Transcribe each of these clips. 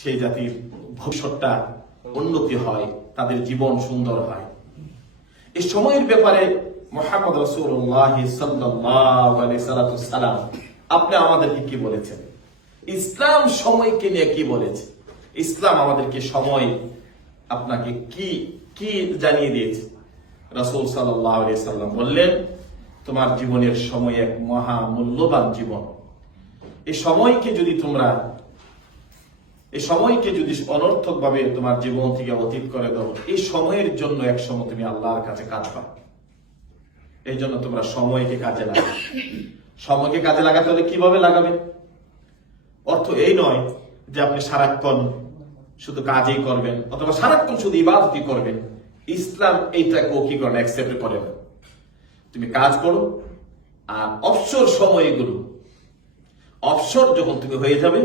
সেই জাতির ভবিষ্যৎটা উন্নতি হয়, তাদের জীবন সুন্দর হয়। এই সময়ের ব্যাপারে মোহাম্মদ রসুল্লাহ সাল্লাম, আপনি আমাদেরকে কি বলেছেন? ইসলাম সময়কে নিয়ে কি বলেছে ইসলাম আমাদেরকে সময় আপনাকে কি কি জানিয়ে দিয়েছে? রসুল সাল্লাম বললেন, তোমার জীবনের সময় এক মহা মূল্যবান জীবন। এই সময়কে যদি তোমরা এই সময়কে যদি অনর্থক ভাবে তোমার জীবন থেকে অতীত করে দাও, এই সময়ের জন্য এক সময় তুমি আল্লাহর কাছে কাজ পাও। এই জন্য তোমরা সময়কে কাজে লাগাবে সময়কে কাজে লাগাতে হলে কীভাবে লাগাবে? অর্থ এই নয় যে আপনি সারাক্ষণ শুধু কাজই করবেন, অথবা সারাক্ষণ শুধু ইবাদতই করবেন। ইসলাম এইটাকে কি করে অ্যাকসেপ্ট করে না। তুমি কাজ করো, আর অবসর সময়গুলো, অবসর যখন তুমি হয়ে যাবে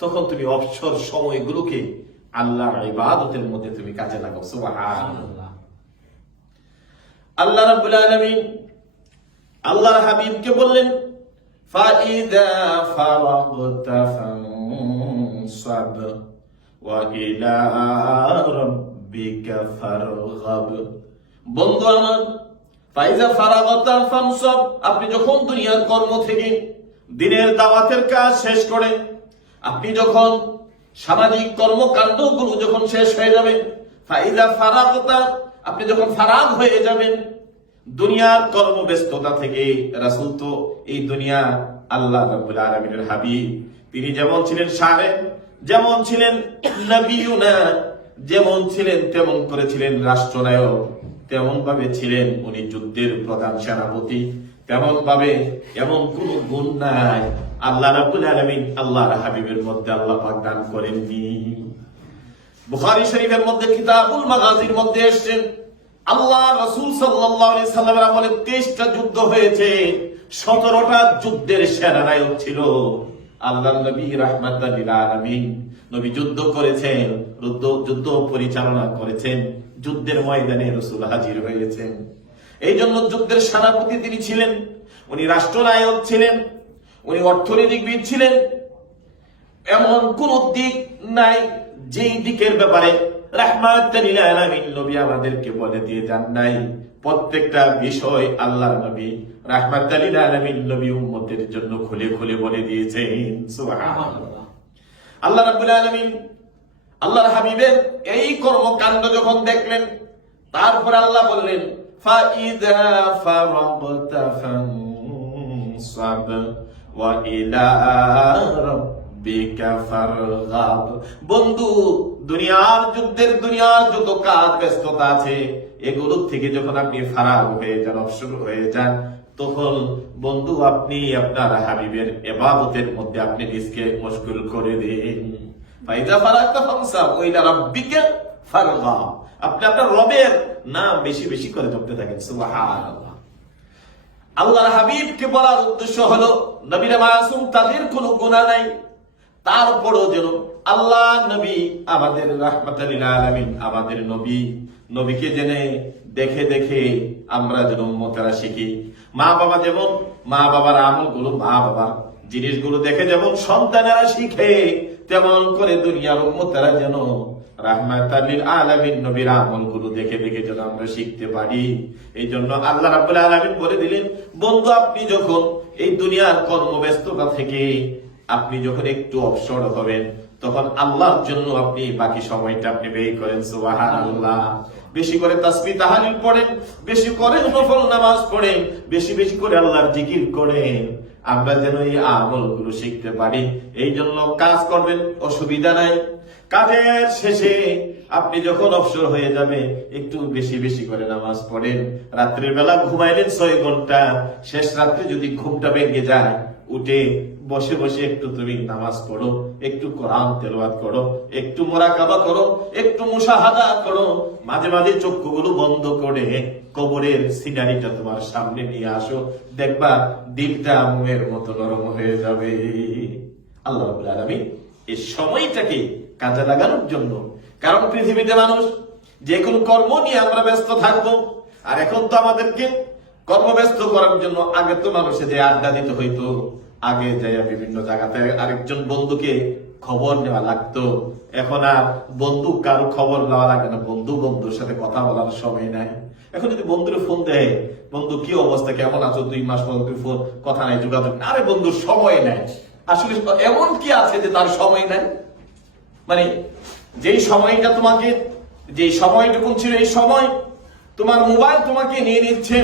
তখন তুমি অবসর সময়গুলোকে আল্লাহর ইবাদতের মধ্যে তুমি কাজে লাগাও, সুবহানাল্লাহ। আল্লাহ রাব্বুল আলামিন আল্লাহর হাবিবকে বললেন, ফাইদা ফারাগতা ফানসাব ওয়া ইলা রাব্বিকা ফারগাব। বন্ধু আমার ফাইজা ফারাগতা ফানসাব, আপনি যখন দুনিয়ার কর্ম থেকে দিনের দাওয়াতের কাজ শেষ করে আপনি যখন সামাজিক কর্মকাণ্ডগুলো যখন শেষ হয়ে যাবে ফাইদা ফারাগতা, আপনি যখন ফারাক হয়ে যাবেন, দুনিয়ার কর্মব্যস্ততা থেকে রাসূল তো এই দুনিয়া আল্লাহ আলামিনের হাবিব। তিনি যেমন ছিলেন সারে যেমন ছিলেন যেমন ছিলেন তেমন করেছিলেন রাষ্ট্রনায়ক, তেমন ভাবে ছিলেন উনি যুদ্ধের প্রধান সেনাপতি, তেমন ভাবে এমন কোন গুণ নাই। আল্লাহ রাবুল আলামিন আল্লাহর হাবিবের মধ্যে আল্লাহ পাক দান করেননি বুখারী শরীফের মধ্যে, কিতাবুল মাগাজির মধ্যে এসেছেন আল্লাহ রাসূল সাল্লামের আমলে 23টা যুদ্ধ হয়েছে 17টা যুদ্ধের সেনানায়ক ছিল। আল্লাহ নবী রাহমাতাল লিল আলামিন নবী যুদ্ধ করেছেন যুদ্ধ পরিচালনা করেছেন, যুদ্ধের ময়দানে রাসূল হাজির হয়েছেন। এই জন্য যুদ্ধের সেনাপতি তিনি ছিলেন, উনি রাষ্ট্রনায়ক ছিলেন উনি অর্থনৈতিকবিদ ছিলেন। এমন কোন দিক নাই যেই দিকের ব্যাপারে নবী আমাদেরকে বলে দিয়ে যান নাই। প্রত্যেকটা বিষয় আল্লাহর নবী রাহমাতুল আলামিন নবী উম্মতের জন্য খুলে খুলে বলে দিয়েছেন। আল্লাহ রাব্বুল আলামিন আল্লাহর হাবিবের এই কর্মকাণ্ড যখন দেখলেন, তারপর আল্লাহ বললেন ফাইদা ফারাগতা ফানসাব ইলা রাব্বিকা ফারগাব। বন্ধু, দুনিয়ার যুদ্ধের দুনিয়ার যত কাজ ব্যস্ততা আছে, এগুলোর থেকে যখন আপনি ফারাগ হয়ে যান অবসর হয়ে যান, তখন বন্ধু, আপনি আপনার হাবিবের এবাদতের মধ্যে আপনি নিজকে মশগুল করে দিন। ফাইদা ফারাগতা ফানসাব ওয়া ইলা রাব্বিকা ফারগাব। আপনি আপনার রবের নাম বেশি বেশি করে জপতে থাকেন, সুবহানাল্লাহ। আল্লাহর হাবিবকে বলার উদ্দেশ্য হলো, নবীরা মাসুম, তাদের কোনো গুনাহ নাই। তারপরও যেন আল্লাহ নবী আমাদের রাহমাতালিল আলামিন, আমাদের নবী, নবীকে জেনে দেখে দেখে আমরা যেন উম্মতেরা শিখি। মা বাবা যেমন, মা বাবার আমলগুলো মা বাবার জিনিসগুলো দেখে যেমন সন্তানেরা শিখে, তেমন করে দুনিয়ার উম্মতেরা যেন রাহমাতাল্লিল আলামিন নবীর আমলগুলো দেখে দেখে যেন আমরা শিখতে পারি। এই জন্য আল্লাহ রাব্বুল আলামিন বলে দিলেন, বন্ধু, আপনি যখন এই দুনিয়ার কর্মব্যস্ততা থেকে আপনি যখন একটু অবসর হবেন, তখন আল্লাহর জন্য আপনি বাকি সময়টা আপনি ব্যয় করেন, সুবহানাল্লাহ। বেশি করে তাসবিহ তাহলিল পড়েন, বেশি করে নফল নামাজ পড়েন, বেশি বেশি করে আল্লাহর জিকির করেন। আমরা যেন এই আমলগুলো শিখতে পারি। এই জন্য কাজ করবেন, অসুবিধা নাই। কাজের শেষে আপনি যখন অবসর হয়ে যাবে, একটু বেশি বেশি করে নামাজ পড়েন। রাত্রের বেলা ঘুমাইলেন ছয় ঘণ্টা। শেষ রাত্রে যদি ঘুমটা ভেঙে যায়, উঠে বসে বসে একটু তুমি নামাজ পড়ো, একটু কোরআন তেলাওয়াত করো, একটু মোরাকাবা করো, একটু মুশাহাদা করো। মাঝে মাঝে চক্ষুগুলো বন্ধ করে কবরের সিনারিটা তোমার সামনে নিয়ে আসো। দেখবা দিলটা মোমের মতো নরম হয়ে যাবে। আল্লাহ আলামিন এই সময়টাকে কাজে লাগানোর জন্য। কারণ পৃথিবীতে মানুষ যে কোনো কর্ম নিয়ে আমরা ব্যস্ত থাকব। আর এখন তো আমাদেরকে কর্মব্যস্ত করার জন্য আগে তো মানুষে যে আড্ডা দিতে হইতো, আগে যাইয়া বিভিন্ন জায়গাতে আরেকজন বন্ধুকে খবর নেওয়া লাগতো। এখন আর বন্ধু কারও খবর নেওয়া লাগে না, বন্ধু বন্ধুর সাথে কথা বলার সময় নাই। এখন যদি বন্ধুর ফোন দেয়, বন্ধু, কি অবস্থা? কেমন আছো? দুই মাস পর তুই ফোন, কথা নাই, যোগাযোগ। আরে বন্ধুর সময় নাই। আসলে এমন কি আছে যে তার সময় নাই? মানে যেই সময়টা তোমাকে, যেই সময়টুকু ছিল এই সময়, তোমার মোবাইল তোমাকে নিয়ে নিচ্ছে।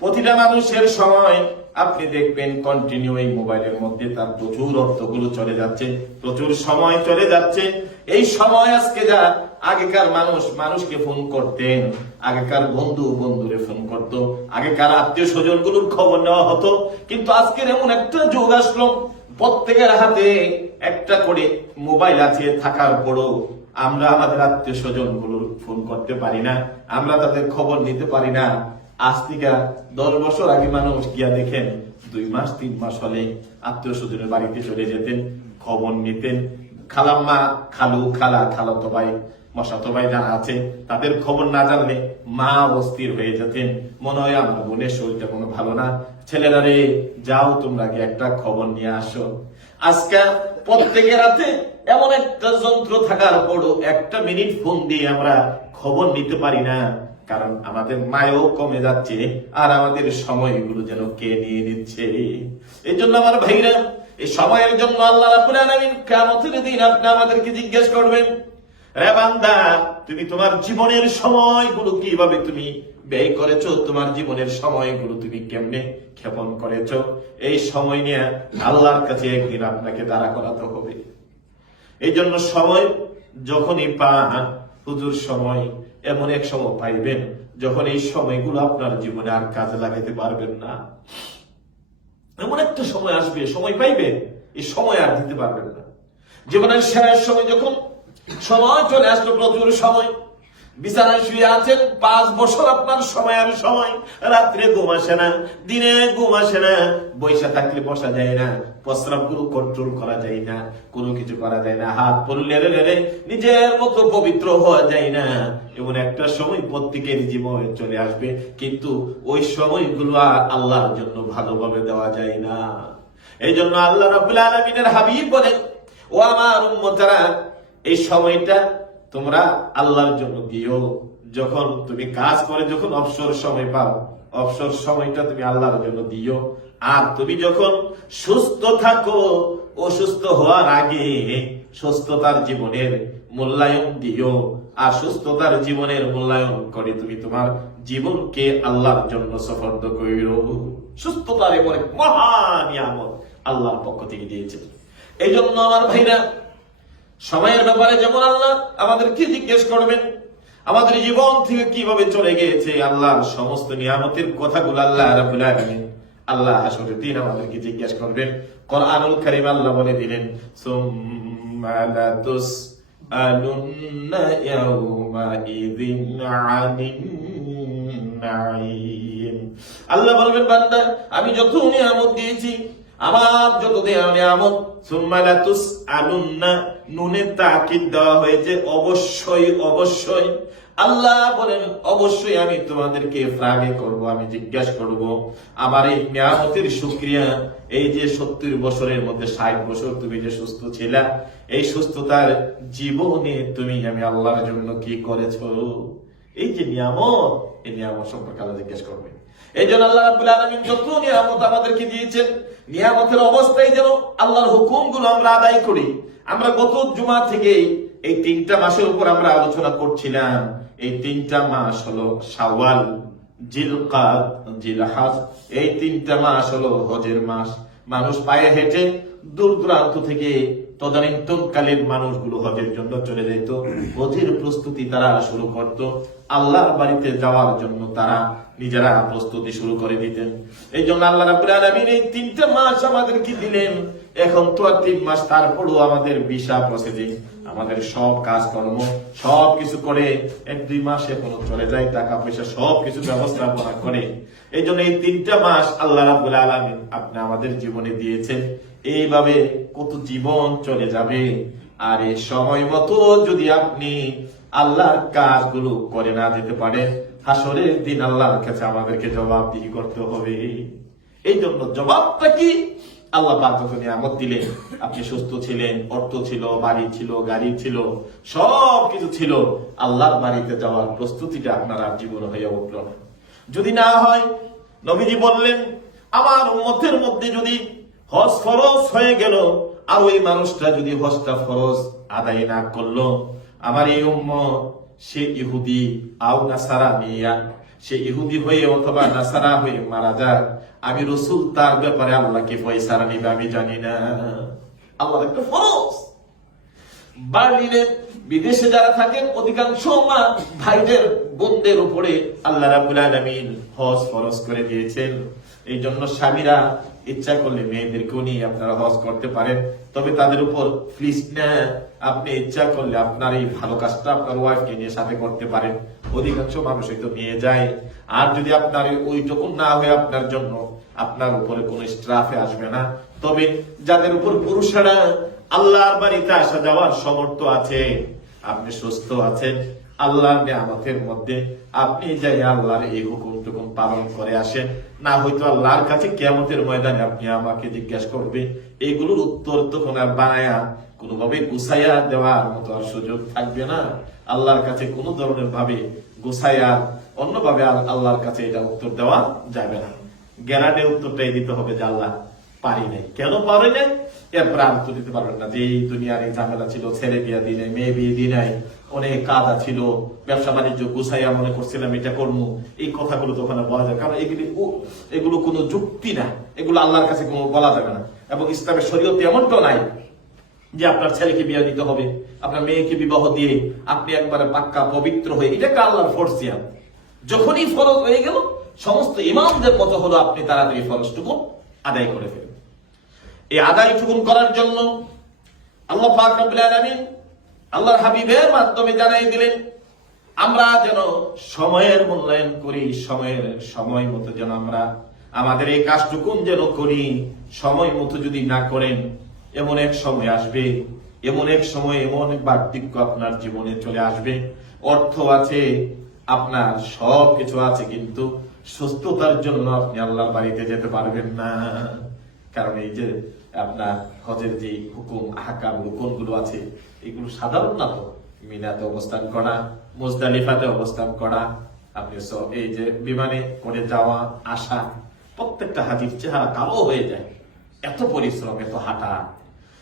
প্রতিটা মানুষের সময় আপনি দেখবেন কন্টিনিউ এই মোবাইলের মধ্যে তার প্রচুর অর্থগুলো চলে যাচ্ছে, প্রচুর সময় চলে যাচ্ছে। এই সময় আজকে যা, আগেকার মানুষ, মানুষকে ফোন করতেন, আগেকার বন্ধু বন্ধুরে ফোন করত, আগেকার আত্মীয় স্বজন খবর নেওয়া হতো। কিন্তু আজকের এমন একটা যুগ আসলো প্রত্যেকের হাতে একটা করে মোবাইল আছে থাকার পরও আমরা আমাদের আত্মীয় স্বজন ফোন করতে পারি না, আমরা তাদের খবর নিতে পারি না। আজ থেকে দশ বছর আগে মানুষ গিয়া দেখেন, দুই মাস, তিন মাস হলে আত্মীয় স্বজনের বাড়িতে চলে যেতেন, খবর নিতেন। খালাম্মা খালু, খালা, খালাতো ভাই মশাতো ভাই আছে, তাদের খবর না জানলে মা অস্থির হয়ে যেতেন। মনে হয় আমার বোনের শরীরটা কোনো ভালো না। ছেলেরা রে, যাও তোমরা গিয়ে একটা খবর নিয়ে আসো। আজকে প্রত্যেকের হাতে এমন একটা যন্ত্র থাকার পরও একটা মিনিট ফোন দিয়ে আমরা খবর নিতে পারি না। কারণ আমাদের মায়ও কমে যাচ্ছে আর আমাদের সময়গুলো যেন কে নিয়ে নিচ্ছে। এই জন্য আমার ভাইরা, এই সময়ের জন্য আল্লাহ রাব্বুল আলামিন কিয়ামতের দিন আপনি আমাদেরকে জিজ্ঞেস করবেন রে বান্দা, তুমি তোমার জীবনের সময়গুলো কীভাবে তুমি ব্যয় করেছ? তোমার জীবনের সময়গুলো তুমি কেমনে ক্ষেপণ করেছ? এই সময় নিয়ে আল্লাহর কাছে একদিন আপনাকে দাঁড়া করাতে হবে। এই জন্য সময় যখনই পান, হুজুর সময় এমন এক সময় পাইবেন যখন এই সময়গুলো আপনার জীবনে আর কাজে লাগাইতে পারবেন না। এমন একটা সময় আসবে, সময় পাইবে এই সময় আর দিতে পারবেন না। জীবনের শেষ সময় যখন সময় চলে আসলো প্রচুর সময়। বিছানায় শুয়ে আছেন, পাঁচ বছর আপনার সময়ের সময়। রাত্রে ঘুম আসে না, দিনে ঘুম আসে না। বৈশা থাকলে বসা যায় না প্রস্রাবগুলো কন্ট্রোল করা যায় না, কোনো কিছু করা যায় না। হাত পর লেড়ে লেড়ে নিজের মতো পবিত্র হওয়া যায় না। এমন একটা সময় প্রত্যেকের জীবনে চলে আসবে, কিন্তু ওই সময়গুলো আর আল্লাহর জন্য ভালোভাবে দেওয়া যায় না। এই জন্য আল্লাহ রাব্বুল আলামিনের হাবিব বলেন, ও আমার উম্মতারা এই সময়টা তোমরা আল্লাহর জন্য দিও যখন তুমি কাজ করে, যখন অবসর সময় পাও, অবসর সময়টা তুমি আল্লাহর জন্য দিও। আর তুমি যখন সুস্থ থাকো, অসুস্থ হওয়ার আগে সুস্থতার জীবনের মূল্যায়ন দিও। আর সুস্থতার জীবনের মূল্যায়ন করে তুমি তোমার জীবনকে আল্লাহর জন্য সফর্দ করিও সুস্থতার এমন মহান নিয়ামত আল্লাহর পক্ষ থেকে দিয়েছে। এই জন্য আমার ভাইরা সময়ের ব্যাপারে যেমন আল্লাহ আমাদেরকে জিজ্ঞেস করবেন, আমাদের জীবন থেকে কীভাবে চলে গিয়েছে আল্লাহর সমস্ত নিয়ামতের কথাগুলো আল্লাহ আল্লাহ হাসরের দিন আমাদেরকে জিজ্ঞেস করবেন। কোরআনুল কারীম আল্লাহ বলে দিলেন আল্লাহ বলবেন, বান্দা, আমি যত নিয়ামত দিয়েছি, আমার যত দেয়া নিয়ামত সুম্মা লাতুসআলুন্না নুনে তাকিদ দেওয়া হয়েছে, অবশ্যই অবশ্যই। আল্লাহ বলেন, অবশ্যই আমি তোমাদেরকে করব, আমি জিজ্ঞাসা করব। আমার এই নিয়ামতের শুক্রিয়া, এই যে সত্তর বছরের মধ্যে ষাট বছর তুমি যে সুস্থ ছিলা, এই সুস্থতার জীবনে তুমি আমি আল্লাহর জন্য কি করেছ? এই যে নিয়ামত, এই নিয়ামত সম্পর্কে আল্লাহ জিজ্ঞেস করবে এই জন্য আল্লাহ রাব্বুল আলামিন যত নিয়ামত আমাদেরকে দিয়েছেন, নিয়ামতের অবস্থায় যেন আল্লাহর আমরা আদায় করি। আমরা গত জুমা থেকে এই তিনটা মাসের উপর আমরা আলোচনা করছিলাম। এই তিনটা মাস হলো শাওয়াল, জিলকাদ এই তিনটা মাস হলো হজের মাস। মানুষ পায়ে হেঁটে দূর দূরান্ত থেকে তদানীন্তনকালীন মানুষগুলো হজের জন্য চলে যেত। হজের প্রস্তুতি তারা শুরু করত। আল্লাহর বাড়িতে যাওয়ার জন্য তারা নিজেরা প্রস্তুতি শুরু করে দিতেন। এই জন্য আল্লাহ আলামিন এই তিনটা মাস আমাদেরকে দিলেন। এখন তো আর তিন মাস, তারপরও আমাদের ভিসা প্রসেসিং, আমাদের সব কাজকর্ম সব কিছু করে এক দুই মাস এখনও চলে যায়, টাকা পয়সা সব কিছু ব্যবস্থাপনা করে। এই জন্য এই তিনটা মাস আল্লাহ রাবুল আলমিন আপনি আমাদের জীবনে দিয়েছেন। এইভাবে কত জীবন চলে যাবে। আর এই সময় মতো যদি আপনি আল্লাহর কাজগুলো করে না যেতে পারেন, হাসরের দিন আল্লাহর কাছে আমাদেরকে জবাব জবাবদিহি করতে হবে। এই জন্য জবাবটা কি? আল্লাহ পাক যখন দিলেন, আপনি সুস্থ ছিলেন, অর্থ ছিল, বাড়ি ছিল, গাড়ি ছিল, সব কিছু ছিল, আল্লাহর বাড়িতে যাওয়ার প্রস্তুতিটা আপনার আর জীবন হয়ে উঠল যদি না হয়, নবীজি বললেন, আমার উম্মতের মধ্যে যদি হজ ফরজ হয়ে গেল। আর ওই মানুষটা যদি হজটা ফরজ আদায় না করল, আমার এই উম্মত, সে ইহুদি আও নাসারা নিয়া সে ইহুদি হয়ে অথবা নাসারা হয়ে মারা যাক। আমি রসুল, তার ব্যাপারে আল্লাহকে পয়সারা নিবে আমি জানি না। আল্লাহ একটা ফরজ। বার্লিনে বিদেশে যারা থাকেন, অধিকাংশ মা ভাইদের, বোনদের উপরে আল্লাহ রাবুল আলমিন হজ ফরজ করে দিয়েছেন। এই জন্য স্বামীরা ইচ্ছা করলে মেয়েদেরকেও নিয়ে আপনারা হজ করতে পারেন। তবে তাদের উপর না আপনি ইচ্ছা করলে আপনার এই ভালো কাজটা আপনার ওয়াইফকে নিয়ে সাথে করতে পারেন। অধিকাংশ মানুষই তো নিয়ে যায়। আর যদি আপনার ওইটুকু না হয়ে আপনার জন্য, আপনার উপরে কোনো স্ট্রাফে আসবে না। তবে যাদের উপর পুরুষেরা আল্লাহর বাড়িতে আসা যাওয়ার সমর্থ আছে আপনি সুস্থ আছেন আল্লাহর নিয়ামতের মধ্যে আপনি যাই আল্লাহর এই হুকুম টুকুম পালন করে আসেন, না হয়তো আল্লাহর কাছে কেমতের ময়দানে আপনি আমাকে জিজ্ঞাসা করবে এগুলোর উত্তর তখন আর বানায়া, কোনোভাবে গুছাইয়া দেওয়ার মতো আর সুযোগ থাকবে না। আল্লাহর কাছে কোনো ধরনের ভাবে গুছাইয়া, অন্যভাবে আল- আল্লাহর কাছে এটা উত্তর দেওয়া যাবে না। গ্যারান্টি উত্তরটাই দিতে হবে যে আল্লাহ পারি নাই। কেন পারে নাই? এরপরে আর তো দিতে পারবেন না যে এই দুনিয়ার এই ঝামেলা ছিল, ছেলে বিয়া দিনে মেয়ে বিয়ে দিই নাই। অনেক কাদা ছিল, ব্যবসা বাণিজ্য গুছাইয়া মনে করছিলাম, এটা করব এই কথাগুলো তো ওখানে বলা যায় কারণ এগুলি এগুলো কোনো যুক্তি না। এগুলো আল্লাহর কাছে কোনো বলা যাবে না। এবং ইসলামের শরীয়ত এমনটা নাই যে আপনার ছেলেকে বিয়ে দিতে হবে, আপনার মেয়েকে বিবাহ দিয়ে আপনি একবারে পাক্কা, পবিত্র হয়ে, এটা একটা আল্লাহর ফরসিয়াম যখনই ফরজ হয়ে গেল, সমস্ত ইমামদের মতো হলো আপনি তাড়াতাড়ি ফরজটুকু আদায় করে ফেলুন। এই আদায়টুকু করার জন্য আল্লাহ পাক আলামিন আল্লাহর হাবিবের মাধ্যমে জানাই দিলেন, আমরা যেন সময়ের মূল্যায়ন করি, সময়ের সময় মতো যেন আমরা আমাদের এই কাজটুকুন যেন করি, সময় মতো যদি না করেন, এমন এক সময় আসবে, এমন এক সময় এমন বার্ধক্য আপনার জীবনে চলে আসবে। অর্থ আছে, আপনার সব কিছু আছে, কিন্তু সুস্থতার জন্য আপনি আল্লাহর বাড়িতে যেতে পারবেন না। কারণ এই যে আপনার হজের যে হুকুম হুকুমগুলো আছে এগুলো সাধারণ না তো? মিনাতে অবস্থান করা, মুজদালিফাতে অবস্থান করা। আপনি এই যে বিমানে করে যাওয়া, আসা, প্রত্যেকটা হাজির চেহারা কালো হয়ে যায়। এত পরিশ্রম, এত হাঁটা।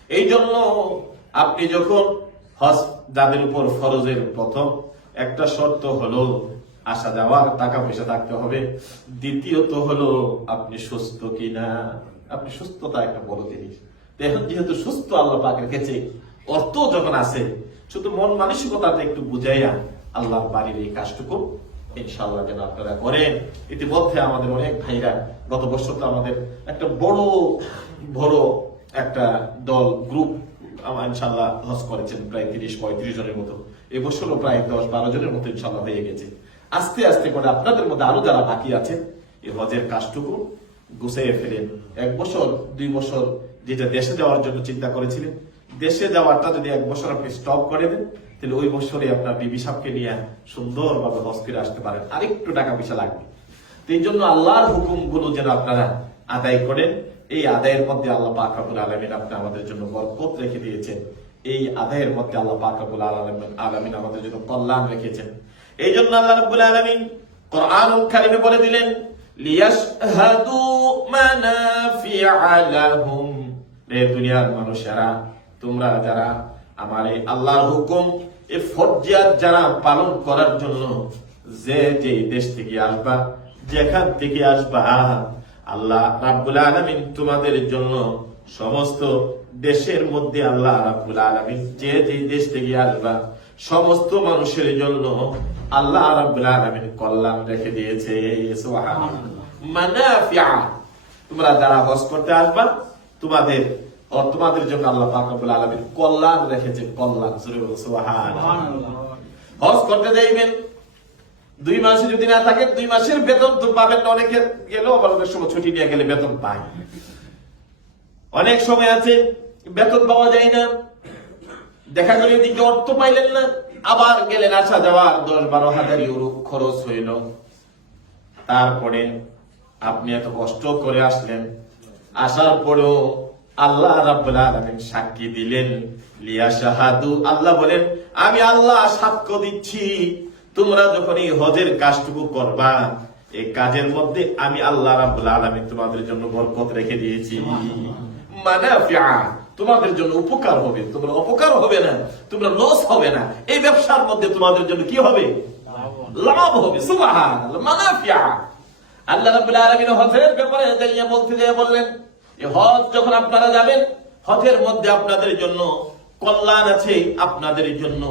এই জন্য আপনি যখন হজ যাদের উপর ফরজের প্রথম, একটা শর্ত হলো আসা যাওয়ার, টাকা পয়সা থাকতে হবে। দ্বিতীয়ত হলো আপনি সুস্থ কিনা? আপনি সুস্থতা একটা বড় জিনিস। এখন যেহেতু সুস্থ আল্লাহ পাক রেখেছে অর্থ যখন আছে, শুধু মন মানসিকতাটা একটু বুঝাইয়া আল্লাহর বাড়ির এই কাজটুকু ইনশাল্লাহ যেন আপনারা করেন। ইতিমধ্যে আমাদের অনেক ভাইরা গত বছর তো আমাদের একটা বড় বড় একটা দল গ্রুপ ইনশাল্লাহ হজ করেছেন প্রায় তিরিশ, পঁয়ত্রিশ জনের মতো। এবছরও প্রায় দশ, বারো জনের মতো ইনশাল্লাহ হয়ে গেছে। আস্তে আস্তে করে আপনাদের মধ্যে আরও যারা বাকি আছেন এই হজের কাজটুকু গুছিয়ে ফেলেন। এক বছর, দুই বছর যেটা দেশে যাওয়ার জন্য চিন্তা করেছিলেন দেশে যাওয়ারটা যদি এক বছর আপনি স্টপ করে দেন, তাহলে ওই বছরে আপনার বিবি সাহকে নিয়ে সুন্দরভাবে হজ ফিরে আসতে পারেন। আরেকটু টাকা পয়সা লাগবে। তো এই জন্য আল্লাহর হুকুমগুলো যেন আপনারা আদায় করেন, এই আদায়ের মধ্যে আল্লাহ পাকাবুল আলমিন আপনি আমাদের জন্য বরকত রেখে দিয়েছেন। এই আদায়ের মধ্যে আল্লাহ পাকাবুল আলমিন আলমিন আমাদের জন্য কল্যাণ রেখেছেন। এই জন্য আল্লাহ রব্বুল আলমিন কোরআন কারিমে বলে দিলেন, লিয়াশহাদু মানাফিআ লাহুম রে দুনিয়ার মানুষেরা তোমরা যারা আমার এই আল্লাহর হুকুম, এই ফরজিয়াত যারা পালন করার জন্য যে যে দেশ থেকে আসবা, যেখান থেকে আসবা, আল্লাহ রাব্বুল আলামিন তোমাদের জন্য সমস্ত দেশের মধ্যে আল্লাহ রাব্বুল আলামিন যে যে দেশ থেকে আসবা, সমস্ত মানুষের জন্য আল্লাহ রাব্বুল আলামিন কল্যাণ রেখে দিয়েছে। সুবহানাল্লাহ। মানাফিআ, তোমরা যারা হজ করতে আসবা, তোমাদের তোমাদের জন্য আল্লাহ পাক রব্বুল আলামিন কল্যাণ রেখেছে কল্যাণ সুবহানাল্লাহ। হজ করতে যাইবেন দুই মাসে যদি না থাকে দুই মাসের বেতন তো পাবেন না। অনেকে গেলেও আবার অনেক সময় ছুটি নিয়ে গেলে বেতন পায়। অনেক সময় আছে বেতন পাওয়া যায় না। দেখা গেল এদিকে অর্থ পাইলেন না আবার গেলেন আসা যাওয়া দশ বারো হাজার ইউরো খরচ হইল। তারপরে আপনি এত কষ্ট করে আসলেন। আসার পরেও আল্লাহ রাব্বুল আলামিন সাক্ষী দিলেন, লিয়া শাহাদু আল্লাহ বলেন, আমি আল্লাহ সাক্ষ্য দিচ্ছি। তোমরা যখন এই হজের কাজটুকু করবা এই কাজের মধ্যে আমি আল্লাহ রাব্বুল আলামিন তোমাদের জন্য বরকত রেখে দিয়েছি। মানাফিআ, তোমাদের জন্য উপকার হবে। তোমরা অপকার হবে না, তোমরা লস হবে না। এই ব্যবসার মধ্যে তোমাদের জন্য কি হবে? লাভ হবে, সুবহানাল্লাহ, মানাফিআ। আল্লাহ রাব্বুল আলামিন হজের ব্যাপারে বলতে বললেন হজ যখন আপনারা যাবেন, হজের মধ্যে আপনাদের জন্য কল্যাণ আছে, আপনাদের জন্য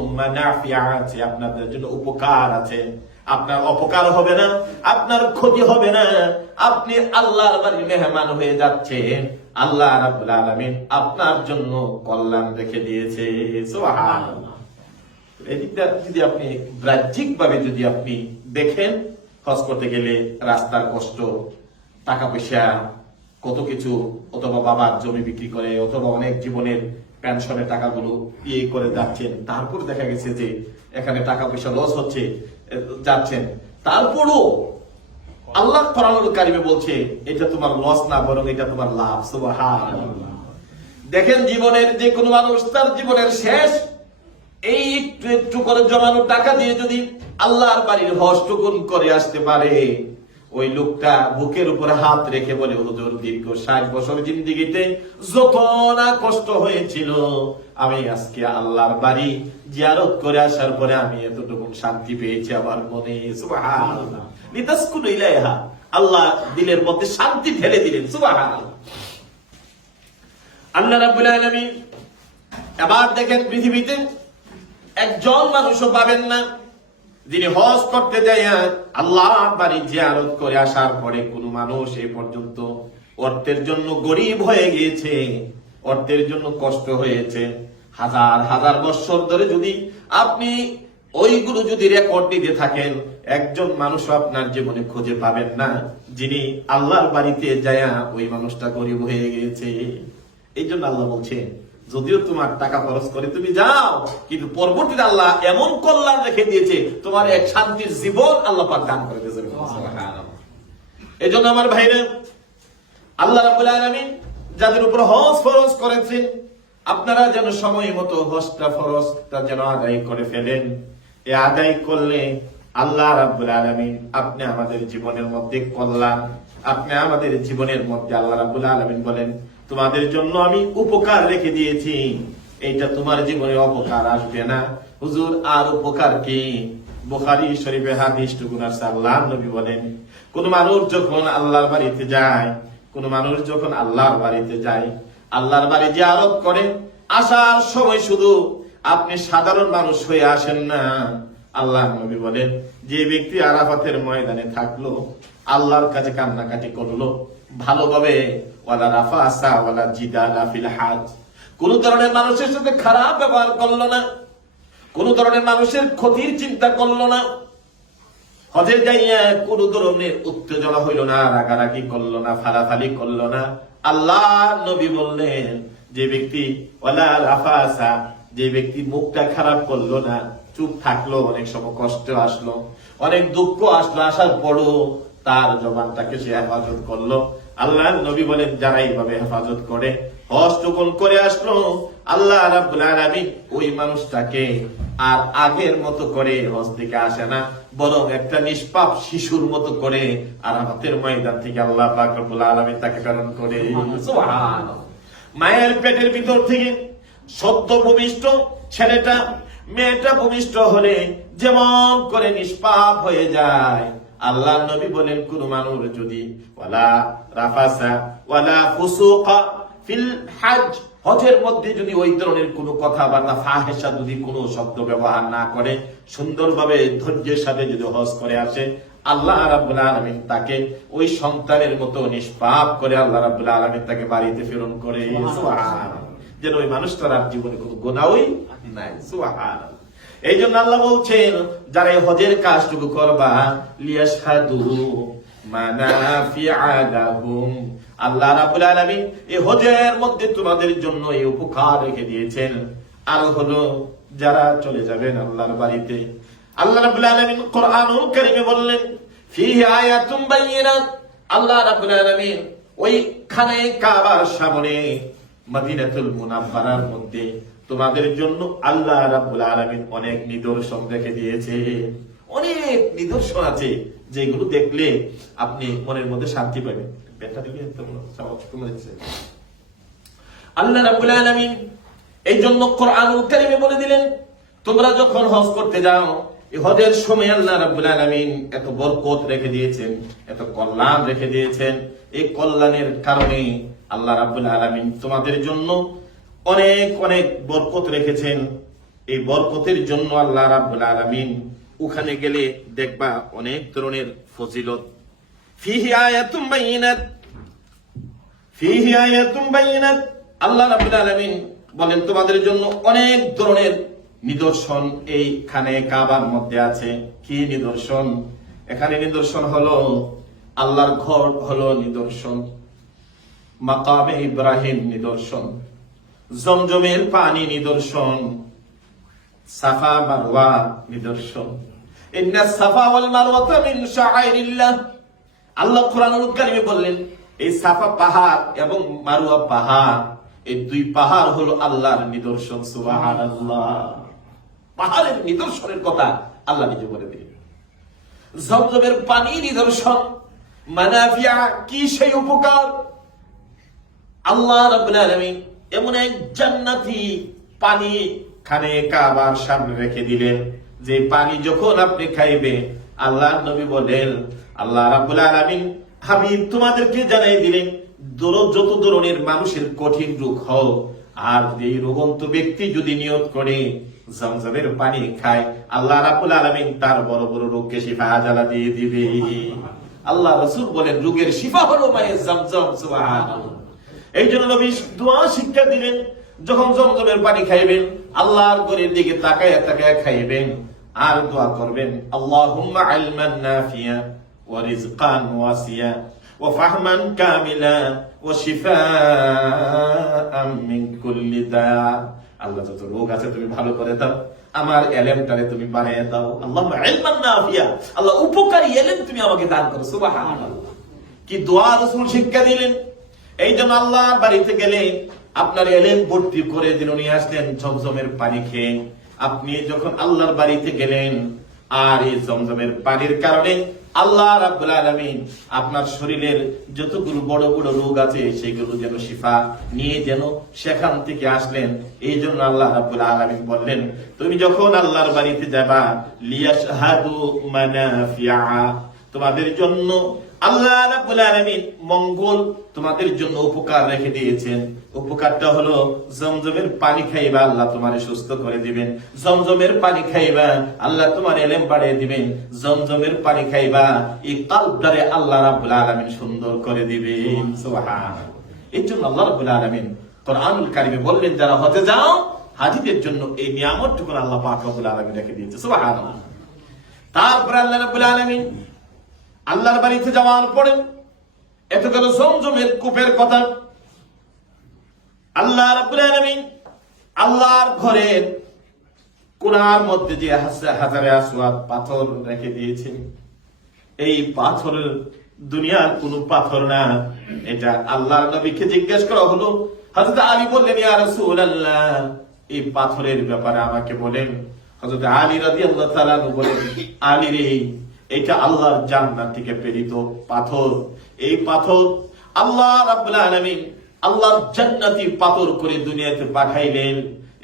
আছে, আপনাদের জন্য উপকার আছে। আপনার অপকার হবে না, আপনার ক্ষতি হবে না। আপনি আল্লাহর বাড়ির মেহমান হয়ে যাচ্ছে আল্লাহ রাব্বুল আপনার জন্য কল্যাণ রেখে দিয়েছে। এদিকটা যদি আপনি বাহ্যিক ভাবে যদি আপনি দেখেন, হজ করতে গেলে রাস্তার কষ্ট, টাকা পয়সা কত কিছু, অথবা বাবার জমি বিক্রি করে, অথবা অনেক জীবনের পেনশনের টাকাগুলো ইয়ে করে যাচ্ছেন। তারপর দেখা গেছে যে এখানে টাকা পয়সা লস হচ্ছে যাচ্ছেন। তারপরও আল্লাহ ফরানুল কারিমে বলছে, এটা তোমার লস না, বরং এটা তোমার লাভ। সুবহানাল্লাহ। দেখেন জীবনের যে কোনো মানুষ, তার জীবনের শেষ। এই একটু একটু করে জমানো টাকা দিয়ে যদি আল্লাহর বাড়ির হস্তগুন করে আসতে পারে ওই লোকটা বুকের উপরে হাত রেখে বলে, হুজুর, দীর্ঘ ষাট বছর জিন্দিগিতে যত না কষ্ট হয়েছিল, আমি আজকে আল্লাহর বাড়ি জিয়ারত করে আসার পরে আমি এতটুকু শান্তি পেয়েছি আমার মনে। ইলাইহা। আল্লাহ দিলের মধ্যে শান্তি ঢেলে দিলেন। সুবহানাল্লাহ। আল্লাহ রাব্বুল আলামিন, এবার দেখেন পৃথিবীতে একজন মানুষও পাবেন না। যিনি হজ করতে যায় আল্লাহ বাড়ি জিয়ারত করে আসার পরে কোন মানুষ এ পর্যন্ত অর্থের জন্য গরিব হয়ে গিয়েছে, অর্থের জন্য কষ্ট হয়েছে। হাজার হাজার বছর ধরে যদি আপনি ওইগুলো যদি রেকর্ড দিতে থাকেন, একজন মানুষ আপনার জীবনে খুঁজে পাবেন না। যিনি আল্লাহর বাড়িতে যায়া ওই মানুষটা গরিব হয়ে গিয়েছে। এই জন্য আল্লাহ বলছেন যদিও তোমার টাকা খরচ করে তুমি যাও কিন্তু পরবর্তীতে আল্লাহ এমন কল্যাণ রেখে দিয়েছে তোমার এক শান্তির জীবন আল্লাহ পাক দান করে দিয়েছে এই জন্য আমার ভাইরা আল্লাহ রাবুল আলমিন যাদের উপর হজ ফরজ করেছেন আপনারা যেন সময় মতো হজটা ফরজটা যেন আদায় করে ফেলেন। এ আদায় করলে আল্লাহ রাব্বুল আলামিন আপনি আমাদের জীবনের মধ্যে কল্যাণ আপনি আমাদের জীবনের মধ্যে আল্লাহ রাব্বুল আলামিন বলেন তোমাদের জন্য আমি উপকার রেখে দিয়েছি। এইটা তোমার জীবনে অপকার আসবে না। হুজুর, আর উপকার কি? বুখারী শরীফে হাদিস টুকুন আছে আল্লাহ নবী বলেন, কোন মানুষ যখন আল্লাহর বাড়িতে যায়, কোন মানুষ যখন আল্লাহর বাড়িতে যায়, আল্লাহর বাড়ি জিয়ারত করে, আসার সময় শুধু আপনি সাধারণ মানুষ হয়ে আসেন না। আল্লাহ নবী বলেন, যে ব্যক্তি আরাফাতের ময়দানে থাকল, আল্লাহর কাছে কান্নাকাটি করল, ভালোভাবে ওয়ালা ওয়ালা জিদালা ফিল হাজ। কোন ধরনের মানুষের সাথে খারাপ ব্যবহার না। কোন ধরনের মানুষের ক্ষতির চিন্তা না। হজে যাইয়া কোন ধরনের উত্তেজনা হইল না, রাগারাগি করল না, ফালাফালি করল না। আল্লাহ নবী বললেন, যে ব্যক্তি ওলা রাফাসা যে ব্যক্তি মুখটা খারাপ করল না, চুপ থাকল, অনেক সময় কষ্ট আসলো, অনেক দুঃখ আসলো, আসার পরও তার জবানটাকে সে হেফাজত করল। আল্লাহ নবী বলেন যারা এইভাবে হেফাজত করে হস্তকন করে আসলো আল্লাহ রাব্বুল আলামিন ওই মানুষটাকে আর আগের মতো করে হজ থেকে আসে না বরং একটা নিষ্পাপ শিশুর মতো করে আর হাতের ময়দান থেকে আল্লাহ পাক রব্বুল আলামিন তাকে প্রেরণ করে। মায়ের পেটের ভিতর থেকে সদ্য ভূমিষ্ঠ ছেলেটা মেয়েটা ভূমিষ্ঠ হলে যেমন করে নিষ্পাপ হয়ে যায় আল্লাহ নবী বলেন কোন মানুষ যদি ওয়ালা রাফাসা ওয়ালা ফুসুকা ফিল হাজ হজের মধ্যে যদি ওই ধরনের কোনো কথাবার্তা ফাহেসা যদি কোনো শব্দ ব্যবহার না করে সুন্দরভাবে ধৈর্যের সাথে যদি হজ করে আসে আল্লাহ রাব্বুল আলামিন তাকে ওই সন্তানের মতো নিষ্পাপ করে আল্লাহ রাব্বুল আলামিন তাকে বাড়িতে প্রেরণ করে। যেন ওই মানুষটার জীবনে কোনো গুনাহই নাই সুবহানাল্লাহ। এই জন্য আল্লাহ বলছেন, যারা এই হজের কাজটুকু করবা মানাফিআ লাহুম আল্লাহ রাব্বুল আলামিন এই হজের মধ্যে তোমাদের জন্য এই উপকার রেখে দিয়েছেন। আর হলো, যারা চলে যাবেন আল্লাহর বাড়িতে। আল্লাহ রাব্বুল আলামিন কোরআনুল কারীমে বললেন, ফিহি আয়াতুম বাইয়িনাত। আল্লাহ রাব্বুল আলামিন ওই খানে কাবার সামনে মদিনাতুল মুনাফারার মধ্যে তোমাদের জন্য আল্লাহ রাব্বুল আলামিন অনেক নিদর্শন রেখে দিয়েছে। অনেক নিদর্শন আছে যেগুলো দেখলে আপনি মনের মধ্যে শান্তি পাবেন। আল্লাহ রাব্বুল আলামিন এই জন্য কোরআনুল কারীমে বলে দিলেন, তোমরা যখন হজ করতে যাও হজের সময় আল্লাহ রাব্বুল আলামিন এত বরকত রেখে দিয়েছেন, এত কল্যাণ রেখে দিয়েছেন। এই কল্যাণের কারণে আল্লাহ রাব্বুল আলামিন তোমাদের জন্য অনেক অনেক বরকত রেখেছেন। এই বরকতের জন্য আল্লাহ রাব্বুল আলামিন ওখানে গেলে দেখবা অনেক ধরনের ফজিলত। ফিহি আয়াতুম বাইনাত, ফিহি আয়াতুম বাইনাত। আল্লাহ রাব্বুল আলামিন বলেন, তোমাদের জন্য অনেক ধরনের নিদর্শন এইখানে কাবার মধ্যে আছে। কি নিদর্শন? এখানে নিদর্শন হলো, আল্লাহর ঘর হলো নিদর্শন। মাকামে ইব্রাহিম নিদর্শন। জমজমের পানি নিদর্শন, সাফা মারওয়া নিদর্শন। ইন্না সাফা ওয়াল মারওয়াতা মিন শাআইরিল্লাহ। আল্লাহ বললেন, এই সাফা পাহাড় এবং পাহাড়, এই দুই পাহাড় হলো আল্লাহর নিদর্শন, সুবহানাল্লাহ। পাহাড়ের নিদর্শনের কথা আল্লাহ নিজে বলে দিলেন। জমজমের পানি নিদর্শন, মানাফিয়া কি সেই উপকার? আল্লাহ রাব্বুল আলামিন এমন এক জান্নাতি পানি খানে কাবার সামনে রেখে দিলেন যে পানি যখন আপনি খাইবে আল্লাহ নবী বলেন আল্লাহ রাব্বুল আলামিন হাবিব তোমাদেরকে জানাই দিলেন যত ধরনের মানুষের কঠিন রোগ হোক আর এই রোগন্ত ব্যক্তি যদি নিয়ত করে জমজমের পানি খায় আল্লাহ রাব্বুল আলামিন তার বড় বড় রোগকে শিফা আজালা দিয়ে দিবে। আল্লাহ রসুল বলেন রোগের শিফা হলো মায়ের জমজম সুবহানাল্লাহ। এই জন্য নবী দোয়া শিক্ষা দিলেন, যখন জমজমের পানি খাইবেন, আল্লাহর গরির দিকে তাকায় তাকায় খাইবেন আর দোয়া করবেন, আল্লাহুম্মা ইলমান নাফিয়া ওয়া রিজকান ওয়াসিয়া ওয়া ফাহমান কামিলা ওয়া শিফাআম মিন কুল্লি দা আল্লাহ যত রোগ আছে তুমি ভালো করে দাও, আমার এলেমটারে তুমি বানিয়ে দাও। আল্লাহুম্মা ইলমান নাফিয়া আল্লাহ উপকারী এলেম তুমি আমাকে দান করো, সুবহানাল্লাহ। কি দোয়া রাসূল শিক্ষা দিলেন? এই জন্য আল্লাহ বাড়িতে গেলে আপনার এলেন, ভর্তি করে দিন উনি আসলেন জমজমের পানি খেয়ে। আপনি যখন আল্লাহর বাড়িতে গেলেন, আর এই জমজমের পানির কারণে আল্লাহ রাব্বুল আলামিন আপনার শরীরের যতগুলো বড় বড় রোগ আছে, সেগুলো যেন শিফা নিয়ে যেন সেখান থেকে আসলেন। এই জন্য আল্লাহ রাব্বুল আলামিন বললেন, তুমি যখন আল্লাহর বাড়িতে যাবা, লিয়াশহাদু মানাফিআ। তোমাদের জন্য আল্লাহ রাব্বুল আলামিন মঙ্গল তোমাদের জন্য উপকার রেখে দিয়েছেন। উপকারটা হলো জমজমের পানি খাইবা আল্লাহ তোমারে সুস্থ করে দিবেন। জমজমের পানি খাইবা আল্লাহ তোমার এলেম বাড়িয়ে দিবেন। জমজমের পানি খাইবা এই কালটারে আল্লাহ রাব্বুল আলামিন সুন্দর করে দিবেন। এই জন্য আল্লাহ রাব্বুল আলামিন কোরআনুল কারিমে বললেন, যারা হতে যাও, হাজিদের জন্য এই নিয়ামতটুকু আল্লাহ পাক রব্বুল আলামিন রেখে দিয়েছে। সুবহানাল্লাহ। তারপরে আল্লাহ রাব্বুল আলামিন আল্লাহর বাড়িতে যাওয়ার পরে এত গেল জমজমের কূপের কথা। আল্লাহ রাব্বুল আলামিন আল্লাহর ঘরের কোনার মধ্যে যে হাজারে আসওয়াদ পাথর রেখে দিয়েছেন। এই পাথরের দুনিয়ার কোন পাথর না। এটা আল্লাহর নবীকে জিজ্ঞেস করা হলো, হযরত আলী বললেন, ইয়া রাসূলুল্লাহ এই পাথরের ব্যাপারে আমাকে বলেন। হযরত আলী রাদিয়াল্লাহু তাআলা বলেন, আলী রে এটা আল্লাহর জান্নাত থেকে প্রেরিত পাথর। এই পাথর আল্লাহ রাব্বুল আলামিন আল্লাহর জান্নাতি পাথর করে দুনিয়াতে পাঠাইলেন।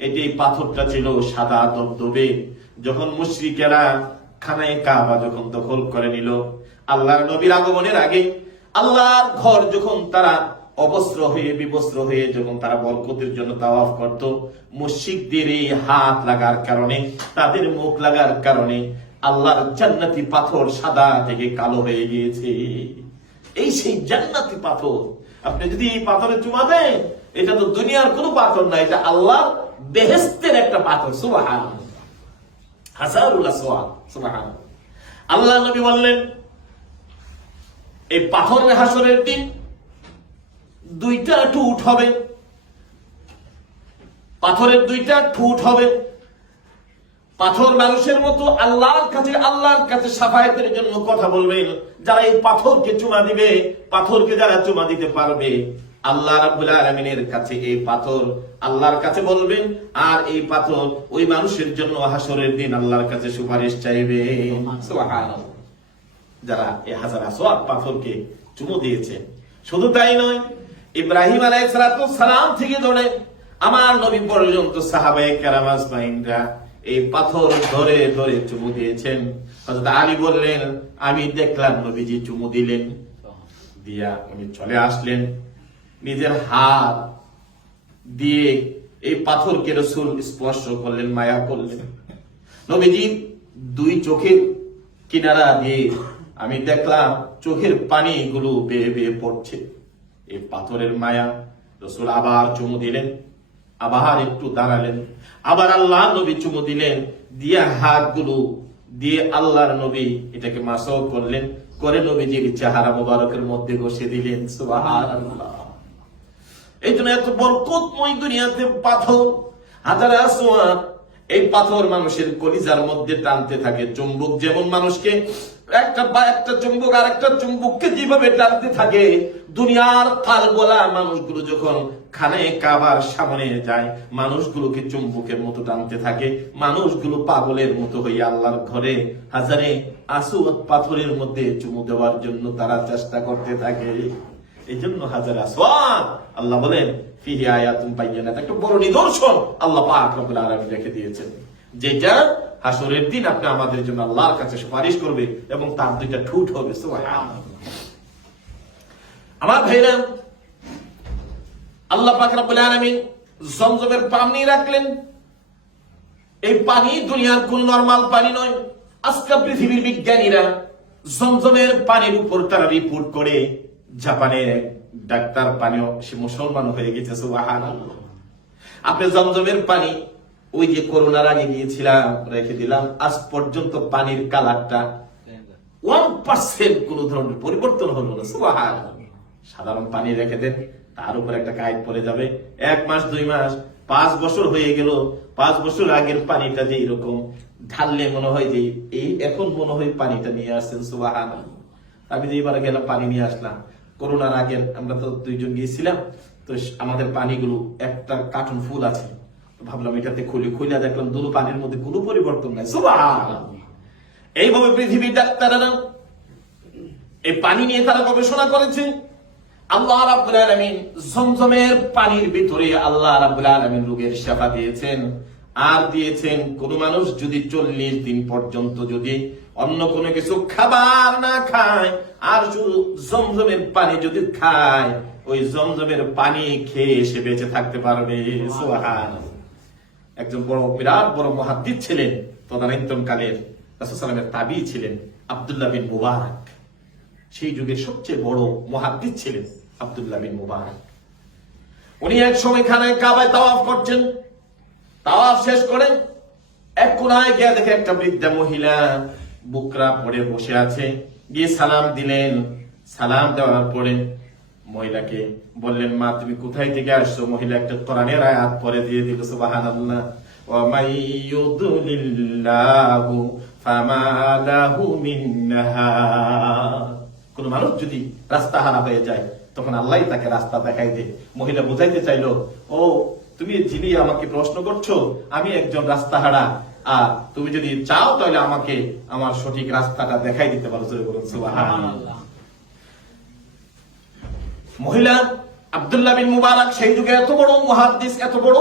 এটি এই পাথরটা ছিল সাদা দবদবে যখন মুশরিকেরা খানায় কাবা যখন দখল করে নিল, আল্লাহর নবীর আগমনের আগে আল্লাহর ঘর যখন তারা অবস্ত্র হয়ে, বিবস্ত্র হয়ে যখন তারা বরকতের জন্য তাওয়াফ করত, মুশরিকদের এই হাত লাগার কারণে, তাদের মুখ লাগার কারণে আল্লাহর জান্নাতি পাথর সাদা থেকে কালো হয়ে গিয়েছে। এই সেই জান্নাতি পাথর। আপনি যদি এই পাথরে চুমা দেন, এটা তো দুনিয়ার কোনো পাথর না, এটা আল্লাহ বেহেস্তের একটা পাথর। সুবাহান হাজারুল আসওয়াদ সুবহান আল্লাহ নবী বললেন, এই পাথরের হাসরের দিন দুইটা ঠুট হবে। পাথরের দুইটা ঠুট হবে। পাথর মানুষের মতো আল্লাহর কাছে আল্লাহর কাছে সাফায়াতের জন্য কথা বলবেন। যারা এই পাথরকে চুমা দিবে, পাথরকে যারা চুমা দিতে পারবে, আল্লাহ রাব্বুল আলামিনের কাছে এই পাথর আল্লাহর কাছে বলবেন, আর এই পাথর ওই মানুষের জন্য হাসরের দিন আল্লাহর কাছে সুপারিশ চাইবে। যারা এই হাজার আসোয়াদ পাথরকে চুমু দিয়েছে। শুধু তাই নয়, ইব্রাহিম আলাই সালাম থেকে ধরে আমার নবী পর্যন্ত সাহাবাই কারামাস মাইনরা এই পাথর ধরে ধরে চুমু দিয়েছেন। হযরত আলী বললেন, আমি দেখলাম নবীজি চুমু দিলেন। দিয়া উনি চলে আসলেন। নিজের হাত দিয়ে এই পাথরকে রসুল স্পর্শ করলেন, মায়া করলেন। নবীজি দুই চোখের কিনারা দিয়ে, আমি দেখলাম চোখের পানিগুলো বেয়ে বেয়ে পড়ছে। এই পাথরের মায়া রসুল আবার চুমু দিলেন। আবার একটু দাঁড়ালেন। আবার আল্লাহ নবী চুমু দিলেন। দিয়ে হাতগুলো দিয়ে আল্লাহর নবী এটাকে মাসও করলেন। করে নবীজির চেহারা মোবারকের মধ্যে বসে দিলেন। এই জন্য এত বরকতময় দুনিয়াতে পাথর, হাজার আসোয়ার এই পাথর মানুষের কলিজার মধ্যে টানতে থাকে। চুম্বক যেমন মানুষকে একটা বা একটা চুম্বক আর একটা চুম্বককে যেভাবে টানতে থাকে, দুনিয়ার তাল গোলা মানুষগুলো যখন খানে কাবার সামনে যায়, মানুষগুলোকে চুম্বকের মতো টানতে থাকে। মানুষগুলো পাগলের মতো হয়ে আল্লাহর ঘরে হাজারে আসু পাথরের মধ্যে চুমু দেওয়ার জন্য তারা চেষ্টা করতে থাকে। এই জন্য হাজার আসওয়াদ আল্লাহ বলেন, ফিহি আয়াতুম বাইয়ানাত, একটা বড় নিদর্শন আল্লাহ পাক রব্বুল আলামিন রেখে দিয়েছেন। যেটা হাসরের দিন আপনি আমাদের জন্য আল্লাহর কাছে সুপারিশ করবে এবং তার দুইটা ঠুট হবে। আমার ভাইরা, আল্লাহ পাক রব্বুল আলামিন জমজমের পানি রাখলেন। এই পানি দুনিয়ার কোন নরমাল পানি নয়। আজকে পৃথিবীর বিজ্ঞানীরা জমজমের পানির উপর তারা রিপোর্ট করে। জাপানের এক ডাক্তার পানিও সে মুসলমান হয়ে গেছে, সুবহানাল্লাহ। আপনি জমজমের পানি ওই যে করোনার আগে গিয়েছিলাম রেখে দিলাম, আজ পর্যন্ত পানির কালারটা ওয়ান পার্সেন্ট কোন ধরনের পরিবর্তন হলো না, সুবহানাল্লাহ। সাধারণ পানি রেখে দেন, তার উপর একটা কাইট পড়ে যাবে। এক মাস, দুই মাস, পাঁচ বছর হয়ে গেল, পাঁচ বছর আগের পানিটা যে এরকম ঢাললে মনে হয় যে এই এখন মনে হয় পানিটা নিয়ে আসছেন সুবাহান আমি যে এবার গেলাম, পানি নিয়ে আসলাম। করোনার আগে আমরা তো দুইজন গিয়েছিলাম, তো আমাদের পানিগুলো একটা কার্টুন ফুল আছে। ভাবলাম এটাতে খুলে খুলে দেখলাম দুটো পানির মধ্যে কোনো পরিবর্তন নাই। এইভাবে পৃথিবীর ডাক্তারেরা এই পানি নিয়ে তারা গবেষণা করেছে। আল্লাহ রাব্বুল আলামিন জমজমের পানির ভিতরে আল্লাহ রাব্বুল আলামিন রোগের সেবা দিয়েছেন। আর দিয়েছেন কোন মানুষ যদি চল্লিশ দিন পর্যন্ত যদি অন্য কোনো কিছু খাবার না খায়, আর শুধু জমজমের পানি যদি খায়, ওই জমজমের পানি খেয়ে সে বেঁচে থাকতে পারবে। একজন বড়, বিরাট বড় মহাদ্দিদ ছিলেন, তদানীন্তনকালের রাসূলুল্লাহের তাবি ছিলেন, আব্দুল্লাহ বিন মুবারক। সেই যুগের সবচেয়ে বড় মহাদ্দিদ ছিলেন আব্দুল্লাহ বিন মুবারক। উনি এক সময় খানায় কাবায় তাওয়াফ করছেন তাওয়াফ শেষ করে এক কোনায় গিয়ে দেখে একটা বৃদ্ধা মহিলা বুকরা পড়ে বসে আছে। গিয়ে সালাম দিলেন। সালাম দেওয়ার পরে মহিলাকে বললেন, মা, তুমি কোথায় থেকে আসছো? মহিলা একটা কোরআনের আয়াত পরে দিয়ে দিল, সুবহানাল্লাহ, ওয়া মাইয়ুদলিল্লাহু ফামা লাহু মিন নাহার। কোন মানুষ যদি রাস্তা হারা হয়ে যায়, তখন আল্লাহ তাকে রাস্তা দেখাই দেয়। মহিলা বুঝাইতে চাইলো, ও তুমি যিনি আমাকে প্রশ্ন করছ, আমি একজন রাস্তা হারা আর তুমি যদি চাও, তাহলে আমাকে আমার সঠিক রাস্তাটা দেখাই দিতে পারো, জোরে বলুন মহিলা আব্দুল্লাহ বিন মুবারক, সেই যুগে এত বড় মহাদ্দিস, এত বড়,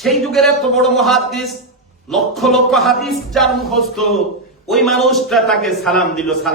সেই যুগের এত বড় মহাদ্দিস, লক্ষ লক্ষ হাদিস যার মুখস্থ, ওই মানুষটা তাকে সালাম দিল, সালাম